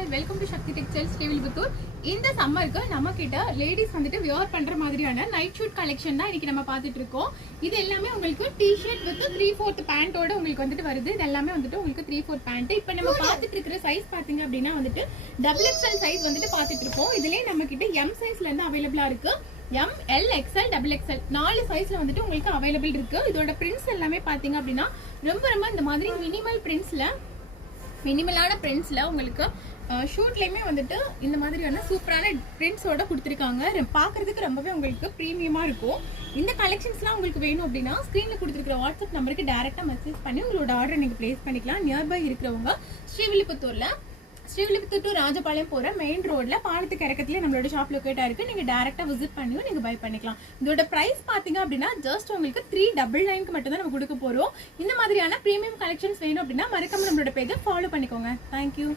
All welcome to Sakthi textiles Srivilliputhur. இந்த சம்மருக்கு நம்ம கிட்ட லேடிஸ் வந்துட்டு வியர் பண்ற மாதிரியான நைட் ஷூட் கலெக்ஷன் தான் இன்னைக்கு நம்ம பார்த்துட்டு இருக்கோம். இது எல்லாமே உங்களுக்கு டி-ஷர்ட் வித் 3/4 பேண்டோட உங்களுக்கு வந்துட்டு வருது. இது எல்லாமே வந்துட்டு உங்களுக்கு 3/4 பேண்ட். இப்போ நம்ம பார்த்துட்டு இருக்கிற சைஸ் பாத்தீங்க அப்படின்னா வந்துட்டு XXL சைஸ் வந்துட்டு பார்த்துட்டு இருக்கோம். இதுலயே நம்ம கிட்ட M சைஸ்ல இருந்து அவைலபிளா இருக்கு. M, L, XL, XXL 4 சைஸ்ல வந்துட்டு உங்களுக்கு அவைலபிள் இருக்கு. இதோட பிரிண்ட்ஸ் எல்லாமே பாத்தீங்க அப்படின்னா ரொம்ப இந்த மாதிரி மினிமலான பிரிண்ட்ஸ்ல உங்களுக்கு ஷூட்லயுமே வந்துட்டு இந்த மாதிரியான சூப்பரான பிரிண்ட்ஸோட கொடுத்துருக்காங்க. பார்க்கறதுக்கு ரொம்பவே உங்களுக்கு ப்ரீமியமா இருக்கும். இந்த கலெக்ஷன்ஸ்லாம் உங்களுக்கு வேணும் அப்படின்னா ஸ்க்ரீன்ல கொடுத்துருக்கிற வாட்ஸ்அப் நம்பருக்கு டைரக்டா மெசேஜ் பண்ணி உங்களோட ஆர்டர் நீங்க பிளேஸ் பண்ணிக்கலாம். நியர்பை இருக்கிறவங்க ஸ்ரீவில்லிபுத்தூர் டு ராஜபாளையம் போற மெயின் ரோட்ல பாலத்துக்கு இறக்கத்துல நம்மளோட ஷாப் லொகேட்டா இருக்கு. நீங்க டைரக்டா விசிட் பண்ணியும் நீங்க பை பண்ணிக்கலாம். இதோட பிரைஸ் பாத்தீங்க அப்படின்னா ஜஸ்ட் உங்களுக்கு 399 மட்டும் தான் நம்ம கொடுக்க போறோம். இந்த மாதிரியான பிரீமியம் கலெக்ஷன்ஸ் வேணும் அப்படின்னா மறக்காம நம்மளோட பேஜை ஃபாலோ பண்ணிக்கோங்க. தேங்க்யூ.